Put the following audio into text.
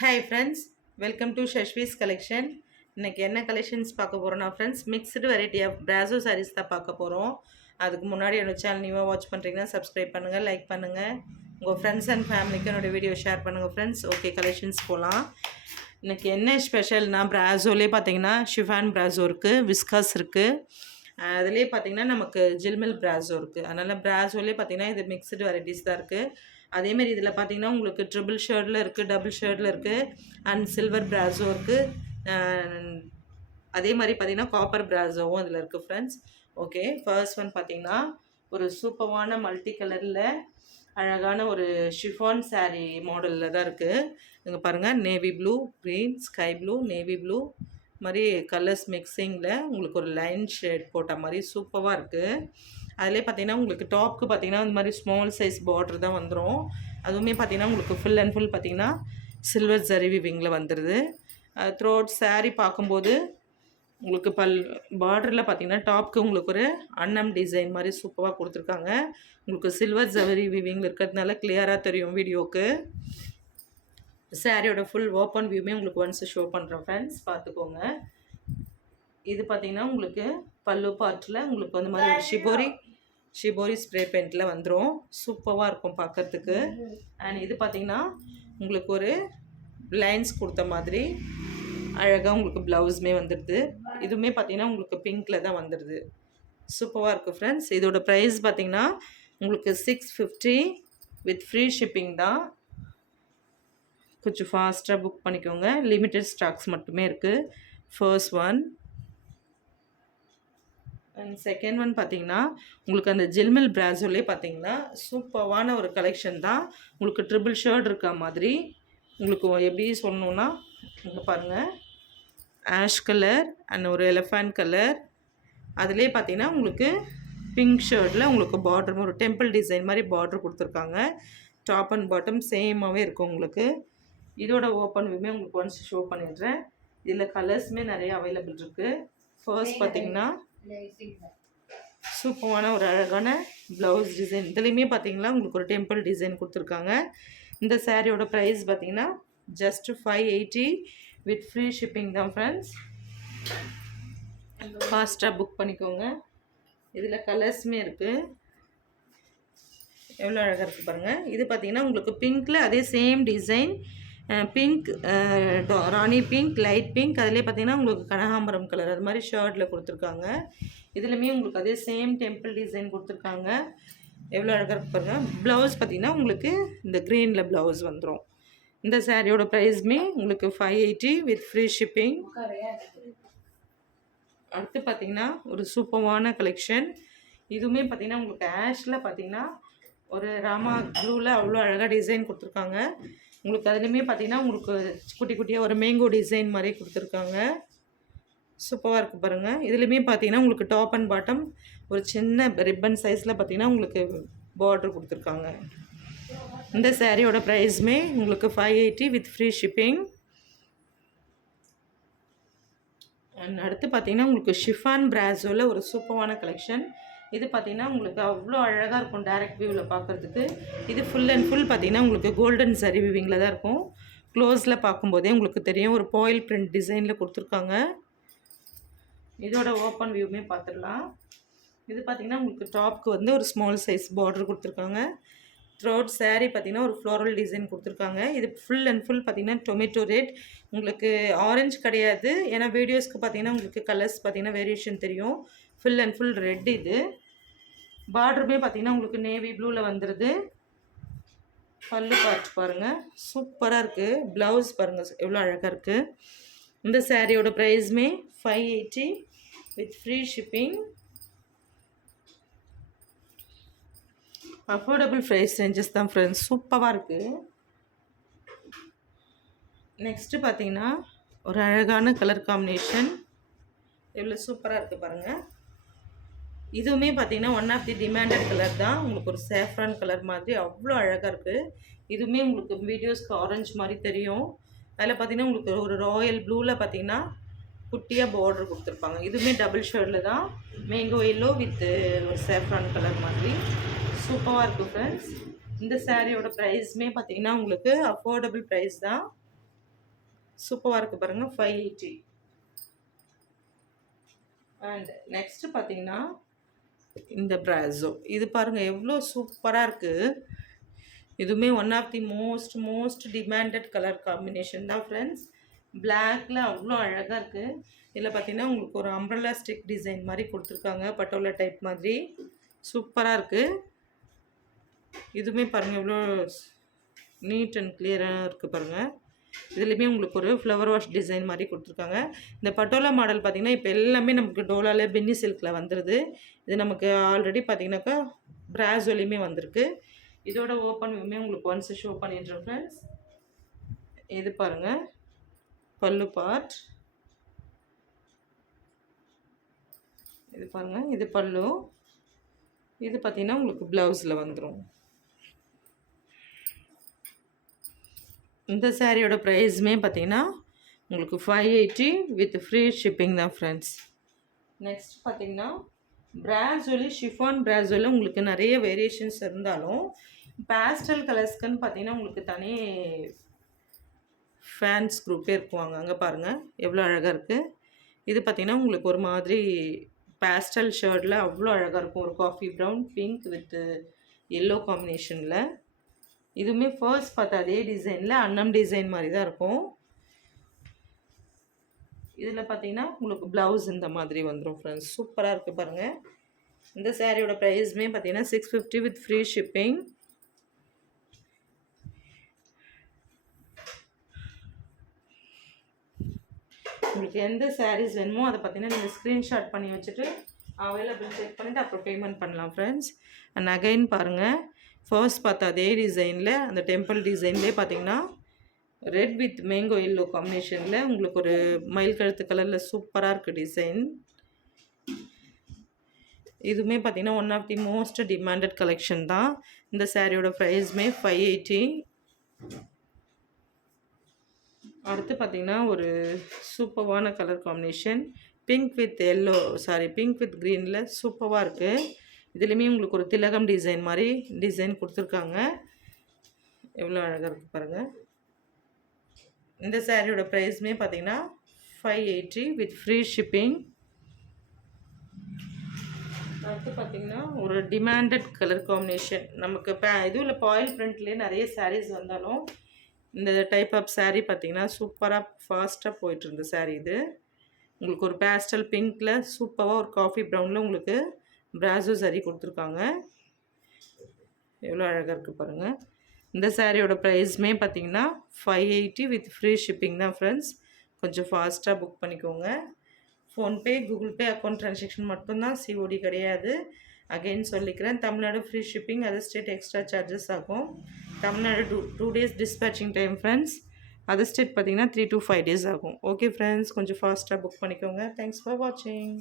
Hi friends, welcome to Shashvi's collection. இன்றைக்கி என்ன collections பார்க்க போகிறோன்னா friends, mixed variety of brasso saris தான் பார்க்க போகிறோம். அதுக்கு முன்னாடி என்னோடய சேனல் நியூவாக வாட்ச் பண்ணுறீங்கன்னா சப்ஸ்கிரைப் பண்ணுங்கள், லைக் பண்ணுங்கள், உங்கள் ஃப்ரெண்ட்ஸ் அண்ட் ஃபேமிலிக்கு என்னோடய வீடியோ ஷேர் பண்ணுங்கள் ஃப்ரெண்ட்ஸ். ஓகே, கலெக்ஷன்ஸ் போகலாம். இன்றைக்கி என்ன ஸ்பெஷல்னா, பிராசோலே பார்த்தீங்கன்னா ஷிஃபான் பிராசோ இருக்குது, விஸ்காஸ் இருக்குது, அதுலேயே பார்த்தீங்கன்னா நமக்கு ஜில்மில் பிராசோ இருக்குது. அதனால் பிராசோலே பார்த்தீங்கன்னா இது மிக்ஸ்டு வெரைட்டிஸ் தான் இருக்குது. அதேமாரி இதில் பார்த்தீங்கன்னா உங்களுக்கு ட்ரிபிள் ஷர்ட்டில் இருக்குது, டபுள் ஷர்ட்டில் இருக்குது, அண்ட் சில்வர் பிராசோ இருக்குது. அதே மாதிரி பார்த்தீங்கன்னா காப்பர் பிராசோவும் இதில் இருக்குது ஃப்ரெண்ட்ஸ். ஓகே, ஃபர்ஸ்ட் ஒன் பார்த்தீங்கன்னா ஒரு சூப்பரான மல்டி கலரில் அழகான ஒரு ஷிஃபான் சாரீ மாடலில் தான் இருக்குது. இங்கே பாருங்கள், navy blue, green, sky blue, navy blue மாதிரி கலர்ஸ் மிக்சிங்கில் உங்களுக்கு ஒரு லைன் ஷேட் போட்ட மாதிரி சூப்பராக இருக்குது. அதிலே பார்த்தீங்கன்னா உங்களுக்கு டாப்க்கு பார்த்தீங்கன்னா இந்த மாதிரி ஸ்மால் சைஸ் பார்டர் தான் வந்துடும். அதுவுமே பார்த்தீங்கன்னா உங்களுக்கு ஃபுல் அண்ட் ஃபுல் பார்த்தீங்கன்னா சில்வர் ஜரி வீவிங்கில் வந்துடுது. த்ரூ அவுட் சாரீ பார்க்கும்போது உங்களுக்கு பார்டரில் பார்த்தீங்கன்னா டாப்க்கு உங்களுக்கு ஒரு அன்னம் டிசைன் மாதிரி சூப்பராக கொடுத்துருக்காங்க. உங்களுக்கு சில்வர் ஜரி வீவிங்கில் இருக்கிறதுனால கிளியராக தெரியும் வீடியோவுக்கு. சாரியோட ஃபுல் ஓப்பன் வியூமே உங்களுக்கு ஒன்ஸ் ஷோ பண்ணுறோம் ஃப்ரெண்ட்ஸ், பார்த்துக்கோங்க. இது பார்த்தீங்கன்னா உங்களுக்கு பல்லு பார்ட்டில் உங்களுக்கு வந்து மாதிரி ஒரு ஷிபோரி ஸ்ப்ரே பெயிண்டில் வந்துடும். சூப்பராக இருக்கும் பார்க்குறதுக்கு. அண்ட் இது பார்த்தீங்கன்னா உங்களுக்கு ஒரு லைன்ஸ் கொடுத்த மாதிரி அழகாக உங்களுக்கு ப்ளவுஸுமே வந்துடுது. இதுவுமே பார்த்தீங்கன்னா உங்களுக்கு பிங்க்கில் தான் வந்துடுது. சூப்பராக இருக்குது ஃப்ரெண்ட்ஸ். இதோட ப்ரைஸ் பார்த்தீங்கன்னா உங்களுக்கு 650 வித் ஃப்ரீ ஷிப்பிங் தான். கொஞ்சம் ஃபாஸ்ட்டாக புக் பண்ணிக்கோங்க, லிமிட்டட் ஸ்டாக்ஸ் மட்டுமே இருக்குது. First one and second one பார்த்தீங்கன்னா உங்களுக்கு அந்த ஜில்மில் பிராசோலே பார்த்தீங்கன்னா சூப்பரான ஒரு கலெக்ஷன் தான். உங்களுக்கு ட்ரிபிள் ஷர்ட் இருக்க மாதிரி உங்களுக்கு எப்படி சொல்லணுன்னா, இங்கே பாருங்கள், ஆஷ் கலர் அண்ட் ஒரு எலஃபண்ட் கலர், அதிலே பார்த்தீங்கன்னா உங்களுக்கு பிங்க் ஷர்ட்டில் உங்களுக்கு பார்டர் ஒரு டெம்பிள் டிசைன் மாதிரி பார்டர் கொடுத்துருக்காங்க. டாப் அண்ட் பாட்டம் சேமாகவே இருக்கும் உங்களுக்கு. இதோட ஓப்பன் வியூமே உங்களுக்கு ஒன்ஸ் ஷோ பண்ணிடுறேன். இதில் கலர்ஸுமே நிறைய அவைலபிள் இருக்குது. ஃபர்ஸ்ட் பார்த்தீங்கன்னா சூப்பரான ஒரு அழகான ப்ளவுஸ் டிசைன். இதுலேயுமே பார்த்தீங்கன்னா உங்களுக்கு ஒரு டெம்பிள் டிசைன் கொடுத்துருக்காங்க. இந்த சாரியோட ப்ரைஸ் பார்த்தீங்கன்னா ஜஸ்ட் 580 வித் ஃப்ரீ ஷிப்பிங் தான் ஃப்ரெண்ட்ஸ். ஃபாஸ்ட்டாக புக் பண்ணிக்கோங்க. இதில் கலர்ஸுமே இருக்குது, எவ்வளோ அழகாக இருக்குது பாருங்கள். இது பார்த்தீங்கன்னா உங்களுக்கு பிங்க்கில் அதே சேம் டிசைன், பிங்க், ராணி பிங்க், லைட் பிங்க், அதிலே பார்த்தீங்கன்னா உங்களுக்கு கனகாம்பரம் கலர் அது மாதிரி ஷர்ட்டில் கொடுத்துருக்காங்க. இதுலேயுமே உங்களுக்கு அதே சேம் டெம்பிள் டிசைன் கொடுத்துருக்காங்க. எவ்வளோ அழகாக இருக்கு பாருங்கள். ப்ளவுஸ் பார்த்தீங்கன்னா உங்களுக்கு இந்த க்ரீனில் ப்ளவுஸ் வந்துடும். இந்த சாரியோட ப்ரைஸுமே உங்களுக்கு 580 வித் ஃப்ரீ ஷிப்பிங். அடுத்து பார்த்தீங்கன்னா ஒரு சூப்பரான கலெக்ஷன். இதுவுமே பார்த்தீங்கன்னா உங்களுக்கு ஆஷில் பார்த்தீங்கன்னா ஒரு ராமா ப்ளூவில் அவ்வளோ அழகாக டிசைன் கொடுத்துருக்காங்க. உங்களுக்கு அதுலேயுமே பார்த்தீங்கன்னா உங்களுக்கு குட்டி குட்டியாக ஒரு மேங்கோ டிசைன் மாதிரி கொடுத்துருக்காங்க. சூப்பராக இருக்குது பாருங்கள். இதுலேயுமே பார்த்தீங்கன்னா உங்களுக்கு டாப் அண்ட் பாட்டம் ஒரு சின்ன ரிப்பன் சைஸில் பார்த்தீங்கன்னா உங்களுக்கு பார்டர் கொடுத்துருக்காங்க. இந்த சாரியோட ப்ரைஸுமே உங்களுக்கு 580 வித் ஃப்ரீ ஷிப்பிங். அண்ட் அடுத்து பார்த்தீங்கன்னா உங்களுக்கு ஷிஃபான் பிராசோவில் ஒரு சூப்பரான கலெக்ஷன். இது பார்த்தீங்கன்னா உங்களுக்கு அவ்வளோ அழகாக இருக்கும் டைரக்ட் வியூவில் பார்க்குறதுக்கு. இது ஃபுல் அண்ட் ஃபுல் பார்த்தீங்கன்னா உங்களுக்கு கோல்டன் சரி விவிங்கில் தான் இருக்கும். க்ளோஸில் பார்க்கும்போதே உங்களுக்கு தெரியும், ஒரு பாயில் பிரிண்ட் டிசைனில் கொடுத்துருக்காங்க. இதோட ஓப்பன் வியூமே பார்த்துடலாம். இது பார்த்தீங்கன்னா உங்களுக்கு டாப்க்கு வந்து ஒரு ஸ்மால் சைஸ் பார்டர் கொடுத்துருக்காங்க. த்ரோட் சாரீ பார்த்தீங்கன்னா ஒரு ஃப்ளோரல் டிசைன் கொடுத்துருக்காங்க. இது ஃபுல் அண்ட் ஃபுல் பார்த்தீங்கன்னா டொமேட்டோ ரெட், உங்களுக்கு ஆரஞ்சு கிடையாது. ஏன்னா வீடியோஸ்க்கு பார்த்தீங்கன்னா உங்களுக்கு கலர்ஸ் பார்த்தீங்கன்னா வேரியேஷன் தெரியும். Full and full red. இது பார்டருமே பார்த்தீங்கன்னா உங்களுக்கு நேவி ப்ளூவில் வந்துடுது. பல்லு பார்த்து பாருங்கள், சூப்பராக இருக்குது. ப்ளவுஸ் பாருங்கள் எவ்வளோ அழகாக இருக்குது. இந்த சாரியோட ப்ரைஸுமே 580 with free shipping. Affordable price ranges தான் ஃப்ரெண்ட்ஸ், சூப்பராக இருக்குது. நெக்ஸ்ட்டு பார்த்தீங்கன்னா ஒரு அழகான கலர் காம்பினேஷன், எவ்வளோ சூப்பராக இருக்குது பாருங்கள். இதுவுமே பார்த்தீங்கன்னா one of the demanded colour தான். உங்களுக்கு ஒரு சேஃப்ரான் கலர் மாதிரி அவ்வளோ அழகாக இருக்குது. இதுவுமே உங்களுக்கு வீடியோஸ்க்கு ஆரஞ்சு மாதிரி தெரியும். அதில் பார்த்தீங்கன்னா உங்களுக்கு ஒரு ராயல் ப்ளூவில் பார்த்தீங்கன்னா குட்டியாக பார்டர் கொடுத்துருப்பாங்க. இதுவுமே டபுள் ஷர்ட்டில் தான், மேங்கோ எல்லோ வித் ஒரு சேஃப்ரான் கலர் மாதிரி சூப்பராக இருக்குது ஃப்ரெண்ட்ஸ். இந்த சாரியோட ப்ரைஸுமே பார்த்தீங்கன்னா உங்களுக்கு அஃபோர்டபுள் ப்ரைஸ் தான். சூப்பராக இருக்குது பாருங்கள், 580. அண்ட் நெக்ஸ்ட்டு பார்த்தீங்கன்னா இந்த பிராசோ, இது பாருங்கள் எவ்வளோ சூப்பராக இருக்குது. இதுவுமே one of the most demanded colour combination தான் ஃப்ரெண்ட்ஸ். பிளாக்ல அவ்வளோ அழகாக இருக்குது. இதில் பார்த்தீங்கன்னா உங்களுக்கு ஒரு அம்ப்ரெல்லா ஸ்டிக் டிசைன் மாதிரி கொடுத்துருக்காங்க, பட்டோலா டைப் மாதிரி. சூப்பராக இருக்குது. இதுவுமே பாருங்கள் எவ்வளோ நீட் அண்ட் கிளியராக இருக்குது பாருங்கள். இதுலேயுமே உங்களுக்கு ஒரு ஃப்ளவர் வாஷ் டிசைன் மாதிரி கொடுத்துருக்காங்க. இந்த பட்டோலா மாடல் பார்த்திங்கன்னா இப்போ எல்லாமே நமக்கு டோலாவில் பென்னி சில்கில் வந்துடுது. இது நமக்கு ஆல்ரெடி பார்த்திங்கனாக்கா பிராசோலையுமே வந்திருக்கு. இதோட ஓப்பன் வியூமே உங்களுக்கு ஒன்ஸ் ஷோ பண்ணிடுறேன் ஃப்ரெண்ட்ஸ். இது பாருங்கள் பல்லு பார்ட். இது பாருங்கள், இது பல்லு. இது பார்த்திங்கன்னா உங்களுக்கு ப்ளவுஸில் வந்துடும். இந்த சாரியோட ப்ரைஸுமே பார்த்திங்கன்னா உங்களுக்கு 580 வித் ஃப்ரீ ஷிப்பிங் தான் ஃப்ரெண்ட்ஸ். நெக்ஸ்ட் பார்த்திங்கன்னா பிராசோலி ஷிஃபான் பிராசோவில் உங்களுக்கு நிறைய வேரியேஷன்ஸ் இருந்தாலும் பேஸ்டல் கலர்ஸ்க்குன்னு பார்த்திங்கன்னா உங்களுக்கு தனி ஃபேன்ஸ் குரூப்பே இருக்குவாங்க. அங்கே பாருங்கள் எவ்வளோ அழகாக இருக்குது. இது பார்த்திங்கன்னா உங்களுக்கு ஒரு மாதிரி பேஸ்டல் ஷர்ட்டில் அவ்வளோ அழகாக இருக்கும். ஒரு coffee brown pink with yellow காம்பினேஷனில். இதுவுமே ஃபர்ஸ்ட் பார்த்த அதே டிசைனில் அன்னம் டிசைன் மாதிரி தான் இருக்கும். இதில் பார்த்தீங்கன்னா உங்களுக்கு ப்ளவுஸ் இந்த மாதிரி வந்துடும் ஃப்ரெண்ட்ஸ். சூப்பராக இருக்குது பாருங்கள். இந்த சாரியோட ப்ரைஸுமே பார்த்தீங்கன்னா 650 வித் ஃப்ரீ ஷிப்பிங். உங்களுக்கு எந்த சாரீஸ் வேணுமோ அதை பார்த்தீங்கன்னா நீங்கள் ஸ்க்ரீன்ஷாட் பண்ணி வச்சுட்டு அவைலபிள் செக் பண்ணிவிட்டு அப்புறம் பேமெண்ட் பண்ணலாம் ஃப்ரெண்ட்ஸ். அண்ட் அகைன் பாருங்கள், ஃபர்ஸ்ட் பார்த்த அதே டிசைனில் அந்த டெம்பிள் டிசைன்லேயே பார்த்தீங்கன்னா ரெட் வித் மேங்கோ எல்லோ காம்பினேஷனில் உங்களுக்கு ஒரு மயில் கழுத்து கலரில் சூப்பராக இருக்குது டிசைன். இதுவுமே பார்த்திங்கன்னா one of the most demanded collection தான். இந்த சாரியோட ப்ரைஸுமே 580. அடுத்து பார்த்திங்கன்னா ஒரு சூப்பரான colour combination pink with yellow, pink with க்ரீனில் சூப்பராக இருக்குது. இதுலேயுமே உங்களுக்கு ஒரு திலகம் டிசைன் மாதிரி டிசைன் கொடுத்துருக்காங்க. எவ்வளோ அழகாக இருக்குது பாருங்கள். இந்த சாரியோட ப்ரைஸுமே பார்த்திங்கன்னா 580 வித் ஃப்ரீ ஷிப்பிங். அடுத்து பார்த்திங்கன்னா ஒரு டிமாண்டட் கலர் காம்பினேஷன் நமக்கு இதுவில் பாயில் பிரிண்ட்லேயே நிறைய சாரீஸ் வந்தாலும் இந்த டைப் ஆஃப் சாரீ பார்த்திங்கன்னா சூப்பராக ஃபாஸ்ட்டாக போயிட்டுருந்த சாரீ இது. உங்களுக்கு ஒரு பேஸ்டல் பிங்க்கில் சூப்பராக ஒரு காஃபி ப்ரௌனில் உங்களுக்கு பிராசோ சாரீ கொடுத்துருக்காங்க. எவ்வளோ அழகாக இருக்குது பாருங்கள். இந்த சாரியோட ப்ரைஸுமே பார்த்திங்கன்னா 580 வித் ஃப்ரீ ஷிப்பிங் தான் ஃப்ரெண்ட்ஸ். கொஞ்சம் ஃபாஸ்ட்டாக புக் பண்ணிக்கோங்க. PhonePe Google pay account transaction மட்டும்தான், சிஓடி கிடையாது. அகெயின் சொல்லிக்கிறேன், Tamil Nadu free shipping, other state extra charges ஆகும். Tamil Nadu 2 days dispatching time friends. Other state பார்த்திங்கன்னா 3 to 5 days ஆகும். ஓகே ஃப்ரெண்ட்ஸ், கொஞ்சம் ஃபாஸ்ட்டாக புக் பண்ணிக்கோங்க. தேங்க்ஸ் ஃபார் வாட்சிங்.